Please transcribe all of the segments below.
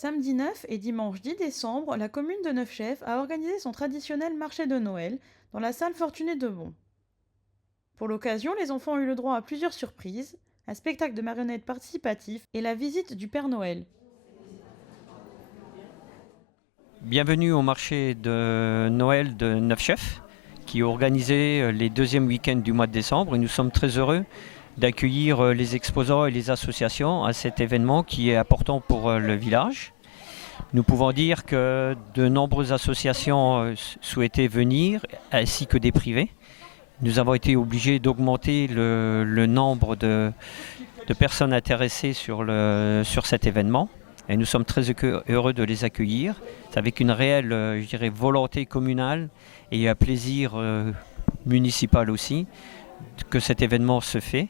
Samedi 9 et dimanche 10 décembre, la commune de Neufchèvre a organisé son traditionnel marché de Noël dans la salle Fortuné de Bon. Pour l'occasion, les enfants ont eu le droit à plusieurs surprises, un spectacle de marionnettes participatif et la visite du Père Noël. Bienvenue au marché de Noël de Neufchèvre qui est organisé les deuxièmes week-ends du mois de décembre et nous sommes très heureux d'accueillir les exposants et les associations à cet événement qui est important pour le village. Nous pouvons dire que de nombreuses associations souhaitaient venir ainsi que des privés. Nous avons été obligés d'augmenter le nombre de personnes intéressées sur cet événement. Et nous sommes très heureux de les accueillir. C'est avec une réelle, je dirais, volonté communale et un plaisir municipal aussi que cet événement se fait.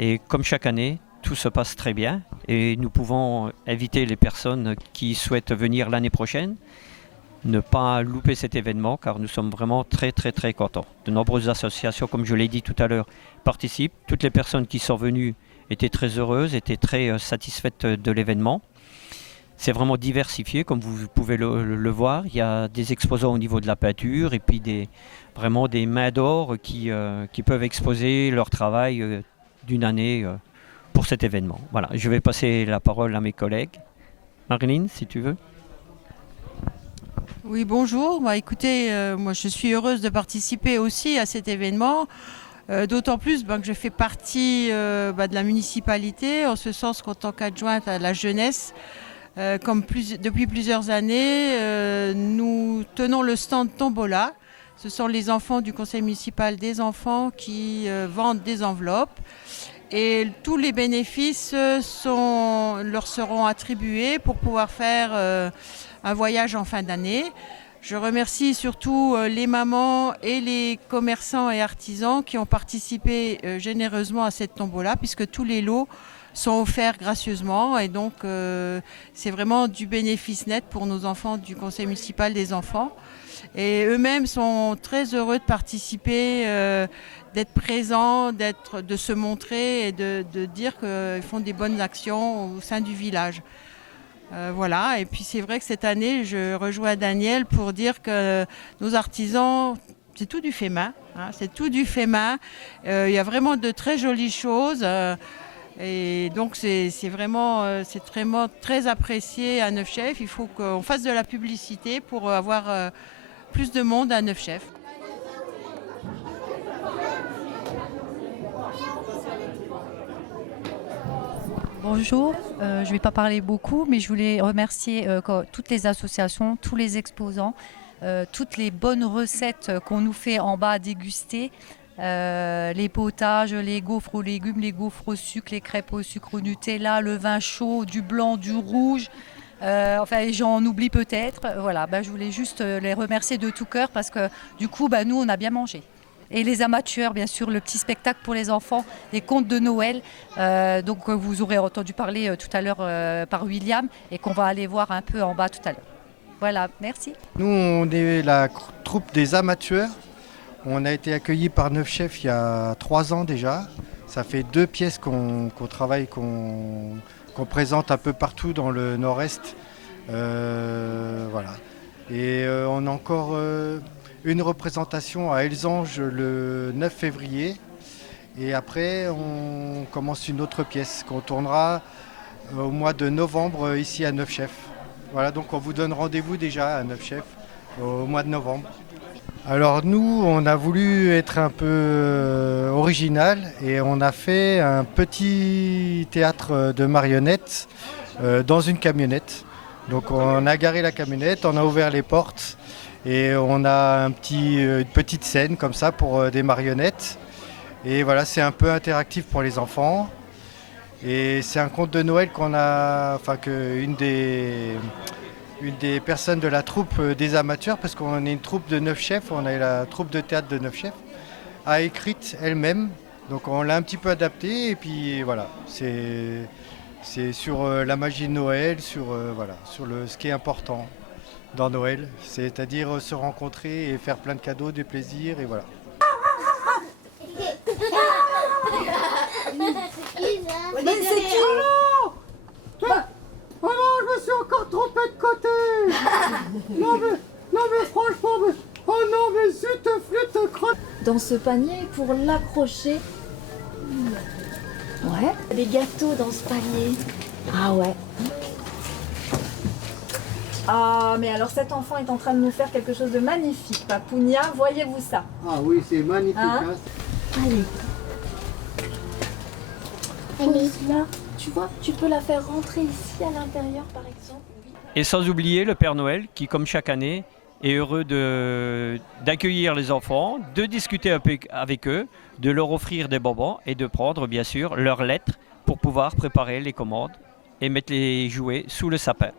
Et comme chaque année, tout se passe très bien. Et nous pouvons inviter les personnes qui souhaitent venir l'année prochaine, ne pas louper cet événement car nous sommes vraiment très très très contents. De nombreuses associations, comme je l'ai dit tout à l'heure, participent. Toutes les personnes qui sont venues étaient très heureuses, étaient très satisfaites de l'événement. C'est vraiment diversifié, comme vous pouvez le voir. Il y a des exposants au niveau de la peinture et puis vraiment des mains d'or qui peuvent exposer leur travail d'une année pour cet événement. Voilà, je vais passer la parole à mes collègues. Marilyn, si tu veux. Oui, bonjour. Écoutez, moi je suis heureuse de participer aussi à cet événement, d'autant plus que je fais partie de la municipalité, en ce sens qu'en tant qu'adjointe à la jeunesse, depuis plusieurs années, nous tenons le stand Tombola. Ce sont les enfants du conseil municipal des enfants qui vendent des enveloppes. Et tous les bénéfices leur seront attribués pour pouvoir faire un voyage en fin d'année. Je remercie surtout les mamans et les commerçants et artisans qui ont participé généreusement à cette tombola, puisque tous les lots sont offerts gracieusement et donc c'est vraiment du bénéfice net pour nos enfants du conseil municipal des enfants. Et eux-mêmes sont très heureux de participer, d'être présents, de se montrer et de dire qu'ils font des bonnes actions au sein du village. Voilà, et puis c'est vrai que cette année, je rejoins Daniel pour dire que nos artisans, c'est tout du fait main. C'est tout du fait main. Il y a vraiment de très jolies choses. Et donc c'est vraiment très apprécié à Neufchèvre. Il faut qu'on fasse de la publicité pour avoir plus de monde à Neufchèvre. Bonjour, je ne vais pas parler beaucoup, mais je voulais remercier toutes les associations, tous les exposants, toutes les bonnes recettes qu'on nous fait en bas à déguster. Les potages, les gaufres aux légumes, les gaufres au sucre, les crêpes au sucre au Nutella, le vin chaud, du blanc, du rouge. Enfin, j'en oublie peut-être. Voilà, je voulais juste les remercier de tout cœur parce que du coup, nous, on a bien mangé. Et les amateurs, bien sûr, le petit spectacle pour les enfants, les contes de Noël. Donc, vous aurez entendu parler tout à l'heure par William et qu'on va aller voir un peu en bas tout à l'heure. Voilà, merci. Nous, on est la troupe des amateurs. On a été accueillis par Neufchèvre il y a 3 ans déjà. Ça fait 2 pièces qu'on travaille, qu'on présente un peu partout dans le nord-est. Voilà. Et on a encore une représentation à Elsange le 9 février. Et après, on commence une autre pièce qu'on tournera au mois de novembre ici à Neufchèvre. Voilà, donc on vous donne rendez-vous déjà à Neufchèvre au mois de novembre. Alors nous, on a voulu être un peu original et on a fait un petit théâtre de marionnettes dans une camionnette. Donc on a garé la camionnette, on a ouvert les portes et on a une petite scène comme ça pour des marionnettes. Et voilà, c'est un peu interactif pour les enfants. Et c'est un conte de Noël une des personnes de la troupe des amateurs, parce qu'on est une troupe de Neufchèvre, on est la troupe de théâtre de Neufchèvre, a écrite elle-même. Donc on l'a un petit peu adapté et puis voilà, c'est sur la magie de Noël, sur ce qui est important dans Noël, c'est-à-dire se rencontrer et faire plein de cadeaux, des plaisirs et voilà. Mais c'est qui? Oh non, je me suis encore trompé. côté. Non mais franchement, oh non mais zut, flûte, crotte. Dans ce panier pour l'accrocher. Ouais. Des gâteaux dans ce panier. Ah ouais. Ah, mais alors cet enfant est en train de nous faire quelque chose de magnifique, Papounia. Voyez-vous ça? Ah oui, c'est magnifique. Hein? Allez. Pose là. Tu vois, tu peux la faire rentrer ici à l'intérieur, par exemple. Oui. Et sans oublier le Père Noël qui, comme chaque année, est heureux d'accueillir les enfants, de discuter un peu avec eux, de leur offrir des bonbons et de prendre bien sûr leurs lettres pour pouvoir préparer les commandes et mettre les jouets sous le sapin.